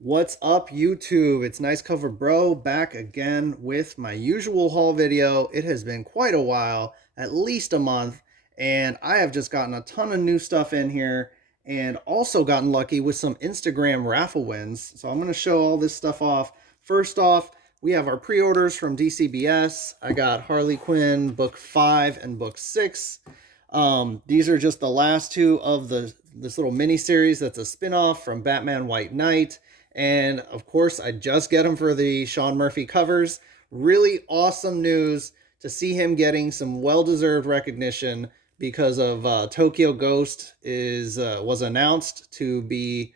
What's up, YouTube? It's Nice Cover Bro back again with my usual haul video. It has been quite a while, at least a month, and I have just gotten a ton of new stuff in here and also gotten lucky with some Instagram raffle wins. So I'm going to show all this stuff off. First off, we have our pre-orders from DCBS. I got Harley Quinn book 5 and book 6. These are just the last two of this little mini series that's a spin-off from Batman White Knight. And of course, I just get him for the Sean Murphy covers. Really awesome news to see him getting some well-deserved recognition because of Tokyo Ghost is was announced to be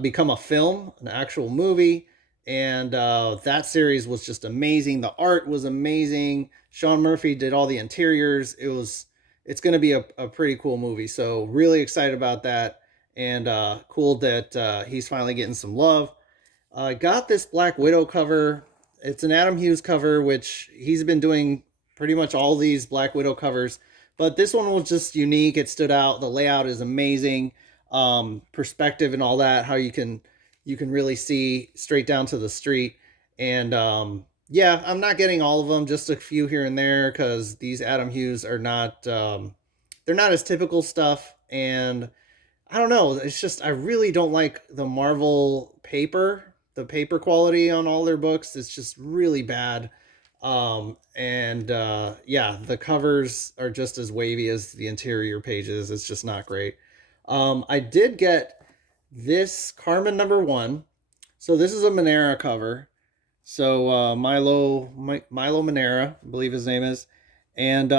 become a film, an actual movie, and that series was just amazing. The art was amazing. Sean Murphy did all the interiors. It's going to be a pretty cool movie. So really excited about that, and cool that he's finally getting some love. I got this Black Widow cover. It's an Adam Hughes cover, which he's been doing pretty much all these Black Widow covers. But this one was just unique. It stood out. The layout is amazing. Perspective and all that. How you can really see straight down to the street. And yeah, I'm not getting all of them. Just a few here and there because these Adam Hughes are not. They're not as typical stuff. And I don't know. It's just I really don't like the Marvel paper. The paper quality on all their books is just really bad. And yeah, the covers are just as wavy as the interior pages. It's just not great. I did get this Carmen #1. So this is a Monera cover. So Milo Manera, I believe his name is, and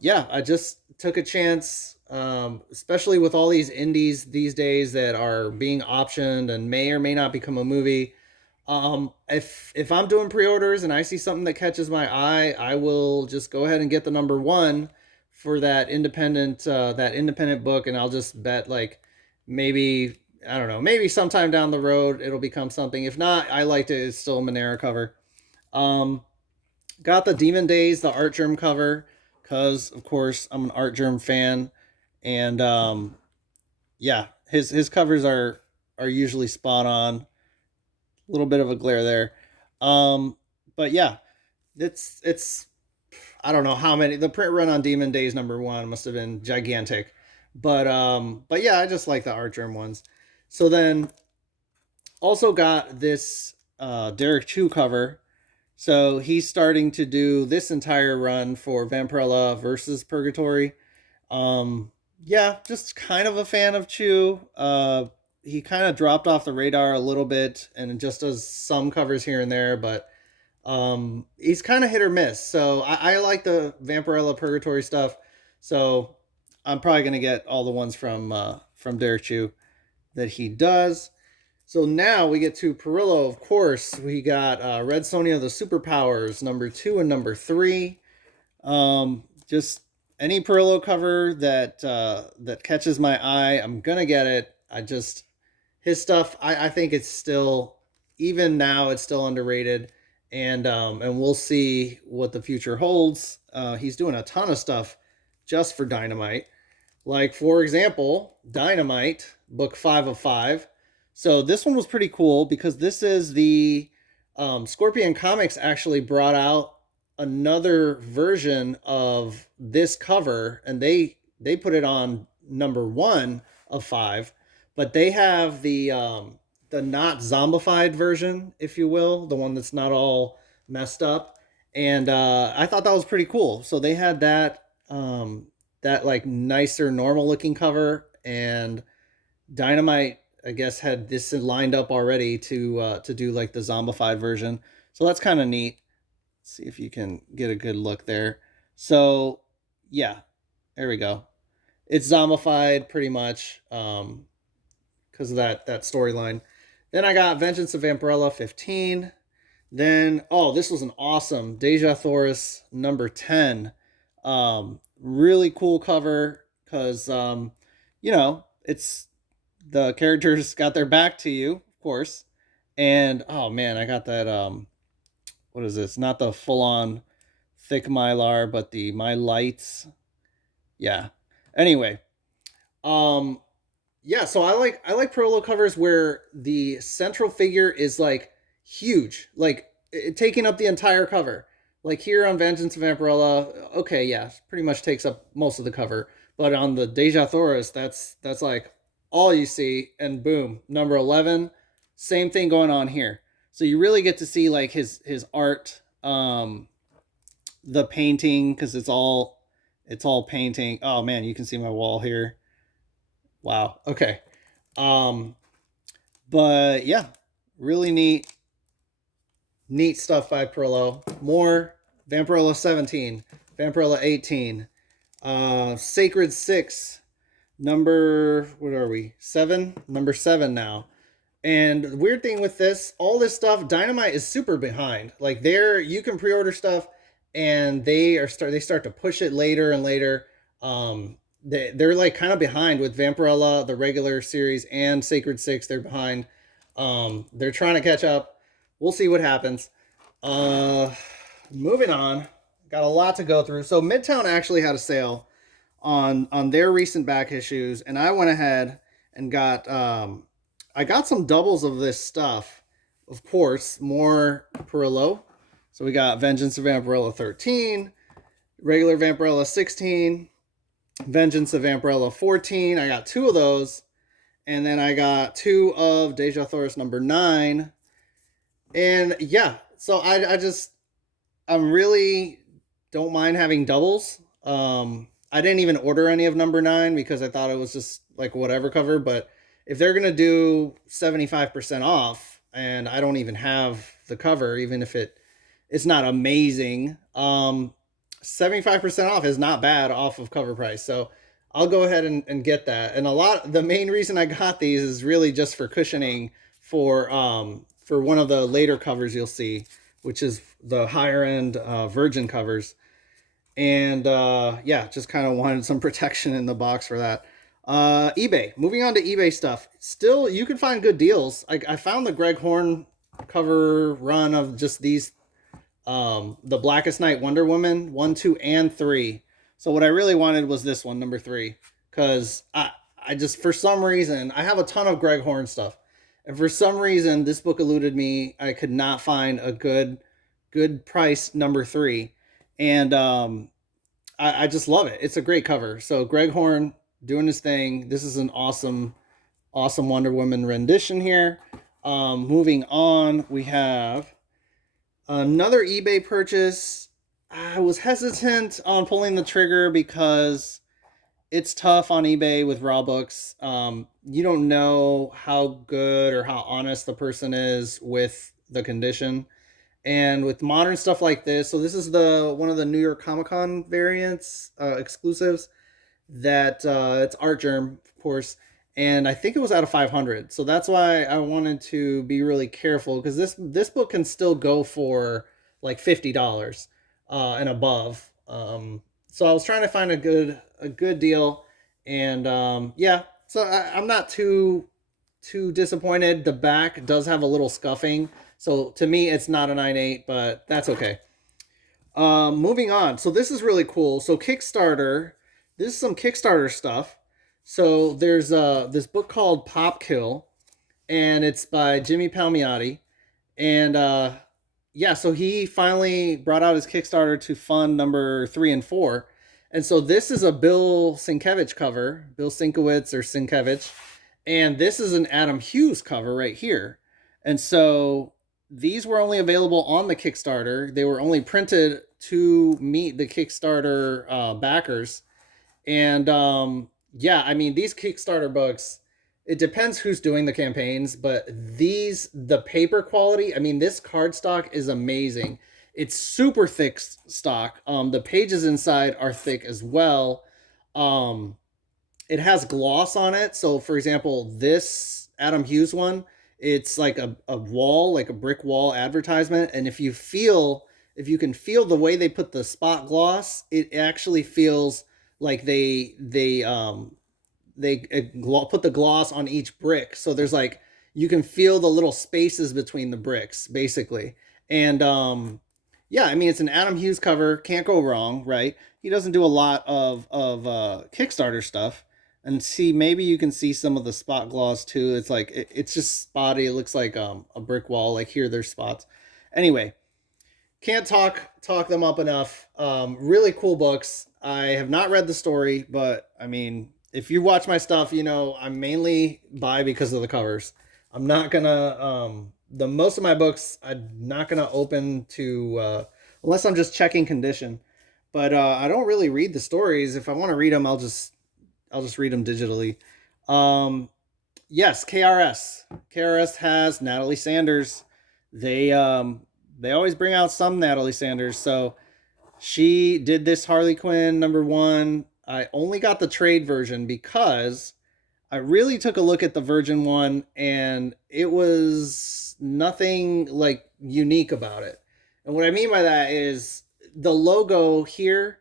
yeah, I just took a chance, especially with all these indies these days that are being optioned and may or may not become a movie. If I'm doing pre-orders and I see something that catches my eye, I will just go ahead and get the #1 for that independent book, and I'll just bet like maybe I don't know, maybe sometime down the road it'll become something. If not, I liked it. It's still a Monera cover. Um, got the Demon Days, the Art Germ cover, because of course I'm an Art Germ fan, and yeah, his covers are usually spot on. A little bit of a glare there, um, but yeah, it's I don't know how many. The print run on Demon Days #1 must have been gigantic, but yeah, I just like the Art Germ ones. So then also got this Derek Chu cover. So he's starting to do this entire run for Vampirella versus Purgatory. Yeah, just kind of a fan of Chu. He kind of dropped off the radar a little bit and just does some covers here and there, but he's kind of hit or miss. So I like the Vampirella Purgatory stuff. So I'm probably gonna get all the ones from Derek Chu that he does. So now we get to Perillo, of course. We got Red Sonja the Superpowers, #2 and #3. Just any Perillo cover that catches my eye, I'm gonna get it. I just his stuff. I think it's still even now it's still underrated, and we'll see what the future holds. He's doing a ton of stuff just for Dynamite. Like, for example, Dynamite, book 5 of 5. So this one was pretty cool because this is the Scorpion Comics actually brought out another version of this cover, and they put it on #1 of 5, but they have the not zombified version, if you will, the one that's not all messed up, and I thought that was pretty cool. So they had that like nicer normal looking cover, and Dynamite I guess had this lined up already to do like the zombified version. So that's kind of neat. Let's see if you can get a good look there. So yeah, there we go. It's zombified pretty much because of that storyline. Then I got Vengeance of Vampirella 15. Then this was an awesome Deja Thoris #10. Really cool cover because it's the characters got their back to you, of course. And oh man, I got that what is this? Not the full on thick mylar, but the my lights. Yeah. Anyway, um Yeah, so I like Prolo covers where the central figure is like huge, like taking up the entire cover. Like here on Vengeance of Vampirella, okay, yeah, pretty much takes up most of the cover. But on the Deja Thoris, that's like all you see, and boom, number 11. Same thing going on here. So you really get to see like his art, the painting, because it's all painting. Oh man, you can see my wall here. Wow. Okay. Um, but yeah, really neat stuff by Perillo. More Vampirella 17, Vampirella 18, Sacred 6, number, what are we? 7? Number 7 now. And the weird thing with this, all this stuff, Dynamite is super behind. Like there, you can pre-order stuff, and they start to push it later and later. They're like kind of behind with Vampirella, the regular series, and Sacred Six. They're behind. They're trying to catch up. We'll see what happens. Uh, Moving on. Got a lot to go through. So Midtown actually had a sale on their recent back issues, and I went ahead and got I got some doubles of this stuff. Of course, more Perillo. So we got Vengeance of Vampirella 13, regular Vampirella 16, Vengeance of Vampirella 14. I got two of those. And then I got two of Deja Thoris number 9. And yeah, so I'm really don't mind having doubles. I didn't even order any of number 9 because I thought it was just like whatever cover. But if they're gonna do 75% off, and I don't even have the cover, even if it's not amazing, 75% off is not bad off of cover price. So I'll go ahead and get that. And the main reason I got these is really just for cushioning for one of the later covers you'll see, which is the higher end Virgin covers. And yeah, just kind of wanted some protection in the box for that. eBay. Moving on to eBay stuff. Still, you can find good deals. I found the Greg Horn cover run of just these, the Blackest Night Wonder Woman 1, 2, and 3. So what I really wanted was this one, number 3, because I just, for some reason, I have a ton of Greg Horn stuff, and for some reason this book eluded me. I could not find a good price number 3, and I just love it. It's a great cover. So Greg Horn doing his thing. This is an awesome Wonder Woman rendition here. Moving on, we have another eBay purchase. I was hesitant on pulling the trigger because it's tough on eBay with raw books. You don't know how good or how honest the person is with the condition. And with modern stuff like this, so this is the one of the New York Comic Con variants, exclusives, that it's Art Germ, of course, and I think it was out of 500. So that's why I wanted to be really careful, because this book can still go for like $50 and above. So I was trying to find a good deal, and yeah, so I'm not too disappointed. The back does have a little scuffing, so to me it's not a 9.8, but that's okay. Moving on. So this is really cool. So Kickstarter, this is some Kickstarter stuff. So there's this book called Pop Kill, and it's by Jimmy Palmiotti. And yeah, so he finally brought out his Kickstarter to fund number 3 and 4. And so this is a Bill Sienkiewicz cover, Bill Sienkiewicz or Sienkiewicz, and this is an Adam Hughes cover right here. And so these were only available on the Kickstarter. They were only printed to meet the Kickstarter backers. And yeah, I mean, these Kickstarter books, it depends who's doing the campaigns, but the paper quality, I mean, this cardstock is amazing. It's super thick stock. The pages inside are thick as well. It has gloss on it. So, for example, this Adam Hughes one, it's like a wall, like a brick wall advertisement. And if you can feel the way they put the spot gloss, it actually feels like they put the gloss on each brick. So there's like, you can feel the little spaces between the bricks, basically. And yeah, I mean, it's an Adam Hughes cover. Can't go wrong, right? He doesn't do a lot of Kickstarter stuff. And see, maybe you can see some of the spot gloss too. It's like it's just spotty. It looks like a brick wall. Like here, there's spots. Anyway, can't talk them up enough. Really cool books. I have not read the story, but I mean, if you watch my stuff, you know I'm mainly buy because of the covers. I'm not gonna the most of my books I'm not gonna open to unless I'm just checking condition. But I don't really read the stories. If I want to read them, I'll just read them digitally. Um, yes, KRS. KRS has Natalie Sanders. They always bring out some Natalie Sanders. So she did this Harley Quinn #1. I only got the trade version because I really took a look at the Virgin one and it was nothing like unique about it. And what I mean by that is the logo here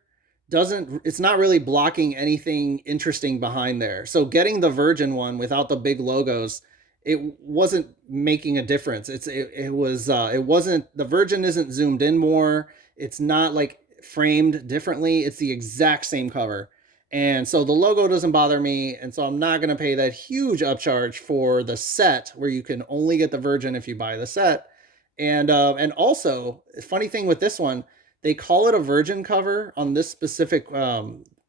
doesn't it's not really blocking anything interesting behind there. So getting the Virgin one without the big logos, it wasn't making a difference. It wasn't the Virgin isn't zoomed in more. It's not like framed differently. It's the exact same cover. And so the logo doesn't bother me. And so I'm not going to pay that huge upcharge for the set where you can only get the Virgin if you buy the set. And also, funny thing with this one, they call it a Virgin cover on this specific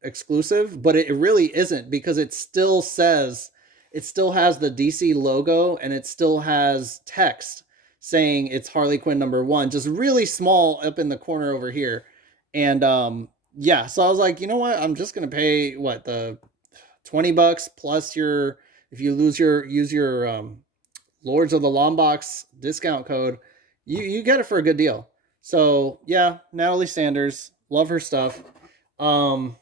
exclusive, but it really isn't because it still has the DC logo and it still has text saying it's Harley Quinn #1, just really small up in the corner over here. And yeah, so I was like, you know what? I'm just gonna pay what the $20 plus your if you use your Lords of the Lombox discount code, you get it for a good deal. So yeah, Natalie Sanders, love her stuff. Um,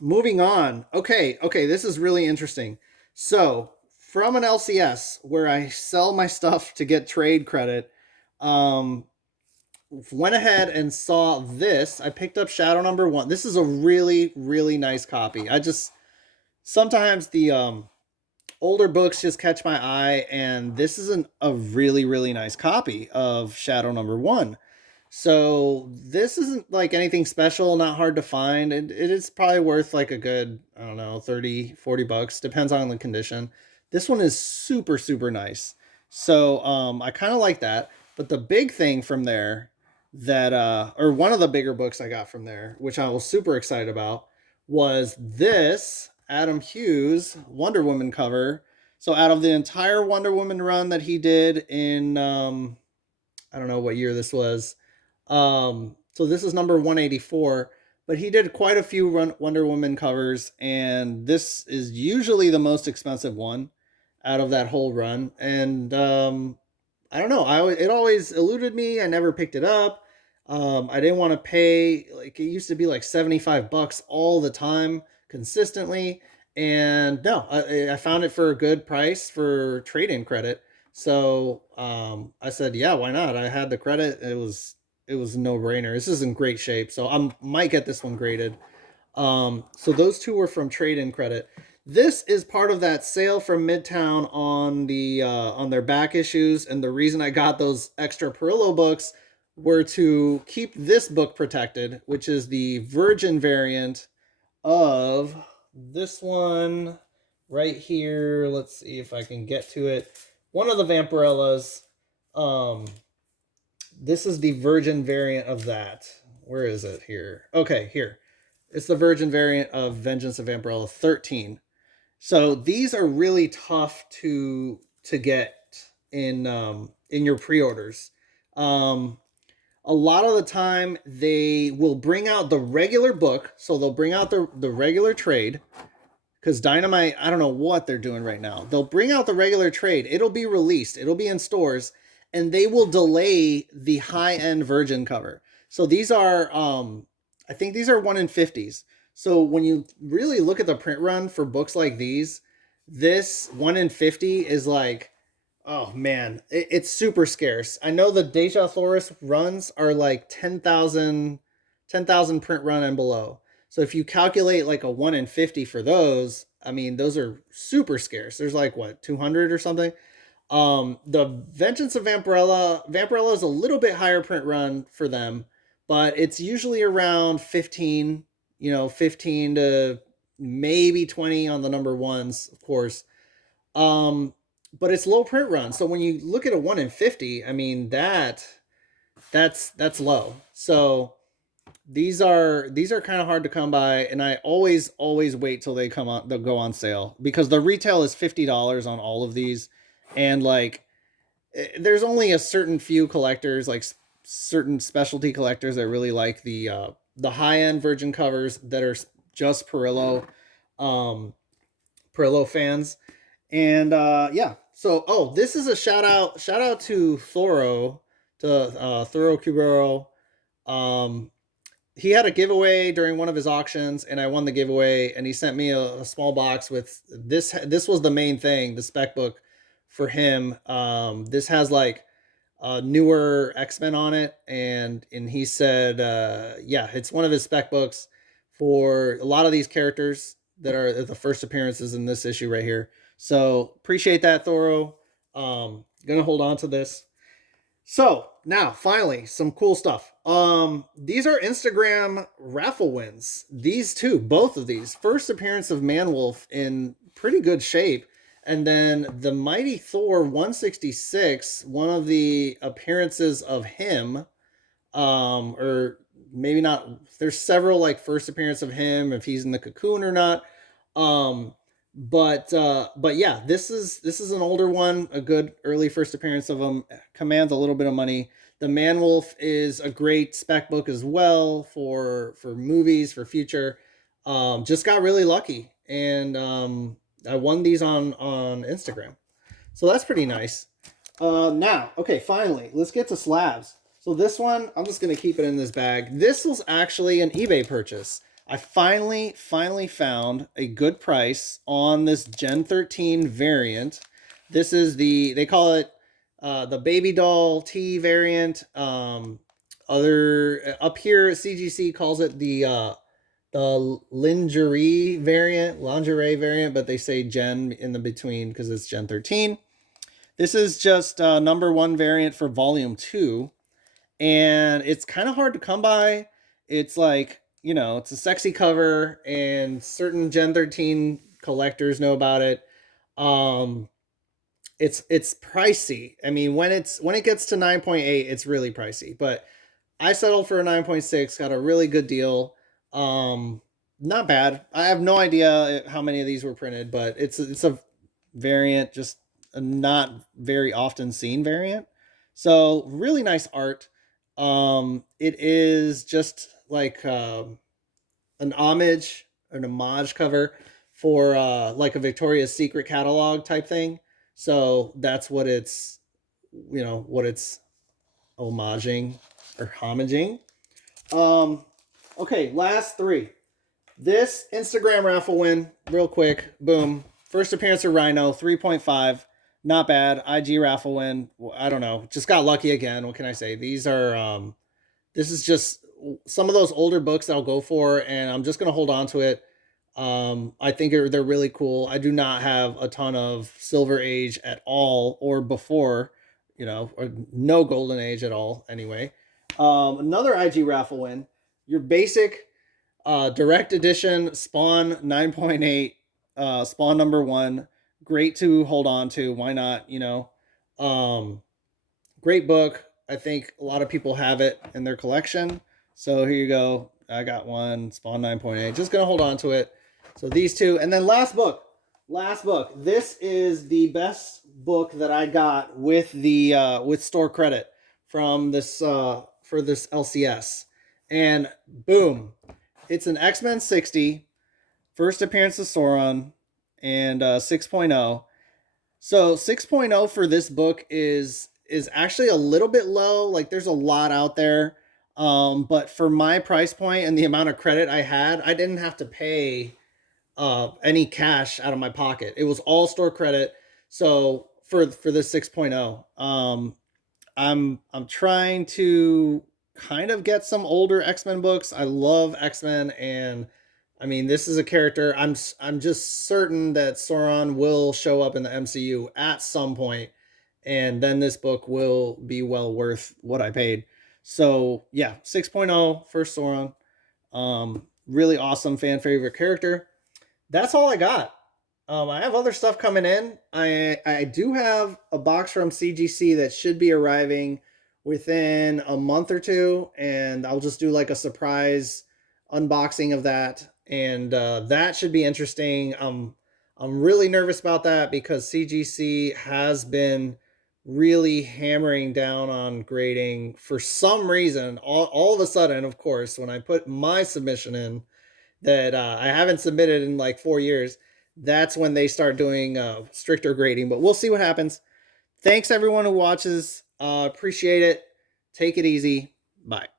moving on. Okay, this is really interesting. So from an LCS where I sell my stuff to get trade credit, um, went ahead and saw this. I picked up Shadow #1. This is a really, really nice copy. I just sometimes the older books just catch my eye, and this is a really, really nice copy of Shadow #1. So this isn't like anything special, not hard to find. It is probably worth like a good, I don't know, 30, 40 bucks, depends on the condition. This one is super, super nice. So I kind of like that. But the big thing from there that or one of the bigger books I got from there, which I was super excited about, was this Adam Hughes Wonder Woman cover. So out of the entire Wonder Woman run that he did in I don't know what year this was. So this is number 184, but he did quite a few Wonder Woman covers, and this is usually the most expensive one out of that whole run. And I don't know. It always eluded me. I never picked it up. I didn't want to pay like it used to be like $75 all the time consistently. And no, I found it for a good price for trade-in credit. So I said, yeah, why not? I had the credit. It was a no-brainer. This is in great shape, so I might get this one graded. So those two were from trade-in credit. This is part of that sale from Midtown on their back issues, and the reason I got those extra Perillo books were to keep this book protected, which is the Virgin variant of this one right here. Let's see if I can get to it. One of the Vampirellas. Um, this is the Virgin variant of that. Where is it here? Okay, here. It's the Virgin variant of Vengeance of Vampirella 13. So these are really tough to get in your pre-orders. Um, a lot of the time they will bring out the regular book, so they'll bring out the regular trade, because Dynamite, I don't know what they're doing right now. They'll bring out the regular trade. It'll be released. It'll be in stores, and they will delay the high-end Virgin cover. So these are, I think these are 1 in 50s. So when you really look at the print run for books like these, this 1 in 50 is like, oh man, it's super scarce. I know the Deja Thoris runs are like 10,000 print run and below. So if you calculate like a 1 in 50 for those, I mean, those are super scarce. There's like what, 200 or something? The Vengeance of Vampirella is a little bit higher print run for them, but it's usually around 15, 15 to maybe 20 on the number ones, of course. Um, but it's low print run. So when you look at a 1 in 50, I mean that's low. So these are kind of hard to come by, and I always wait till they'll go on sale, because the retail is $50 on all of these. And like, there's only a certain few collectors, like certain specialty collectors, that really like the high end virgin covers that are just um Perillo fans. And yeah, so this is a shout out to Thoro Kubero. um he had a giveaway during one of his auctions, and I won the giveaway, and he sent me a small box with this was the main thing, the spec book for him. This has like newer X-Men on it, and he said yeah, it's one of his spec books for a lot of these characters that are the first appearances in this issue right here. So appreciate that, Thoro. Gonna hold on to this. So now, finally, some cool stuff. These are Instagram raffle wins. These two, both of these, first appearance of Manwolf in pretty good shape, and then the Mighty Thor 166, one of the appearances of him, or maybe not. There's several like first appearance of him, if he's in the cocoon or not. Um, but yeah, this is an older one, a good early first appearance of him. Commands a little bit of money. The Manwolf is a great spec book as well for movies, for future. Just got really lucky, and I won these on Instagram, so that's pretty nice. Now, okay, finally, let's get to slabs. So this one, I'm just gonna keep it in this bag. This was actually an eBay purchase. I finally found a good price on this Gen 13 variant. This is they call it the Baby Doll T variant. Other up here, CGC calls it the lingerie variant, but they say Gen in the between because it's Gen 13. This is just number one variant for volume 2, and it's kind of hard to come by. It's like, it's a sexy cover, and certain Gen 13 collectors know about it. Um, it's pricey. I mean, when it gets to 9.8, it's really pricey. But I settled for a 9.6, got a really good deal. Not bad. I have no idea how many of these were printed, but it's a variant, just a not very often seen variant. So really nice art. It is just like an homage cover for like a Victoria's Secret catalog type thing. So that's what it's homaging or homaging. Um, okay, last three. This Instagram raffle win, real quick. Boom. First appearance of Rhino, 3.5. Not bad. IG raffle win. I don't know. Just got lucky again. What can I say? These are this is just some of those older books I'll go for, and I'm just gonna hold on to it. I think they're really cool. I do not have a ton of Silver Age at all, or before, or no Golden Age at all. Anyway, another IG raffle win. Your basic direct edition Spawn 9.8, Spawn number one. Great to hold on to. Why not? Um, Great book. I think a lot of people have it in their collection. So here you go. I got one, Spawn 9.8. Just gonna hold on to it. So these two, and then last book. Last book. This is the best book that I got with the with store credit from this for this LCS. And boom, it's an X-Men 60, first appearance of Sauron, and 6.0. So 6.0 for this book is actually a little bit low. Like, there's a lot out there. But for my price point and the amount of credit I had, I didn't have to pay any cash out of my pocket. It was all store credit. So for this 6.0, I'm trying to kind of get some older X-Men books. I love X-Men, and I mean, this is a character I'm just certain that Sauron will show up in the MCU at some point, and then this book will be well worth what I paid. So yeah, 6.0 for Sauron. Really awesome fan favorite character. that's all I got. I have other stuff coming in. I do have a box from CGC that should be arriving within a month or two, and I'll just do like a surprise unboxing of that, and that should be interesting. I'm really nervous about that because CGC has been really hammering down on grading for some reason. All of a sudden, of course, when I put my submission in that I haven't submitted in like 4 years, that's when they start doing stricter grading. But we'll see what happens. Thanks everyone who watches. Appreciate it. Take it easy. Bye.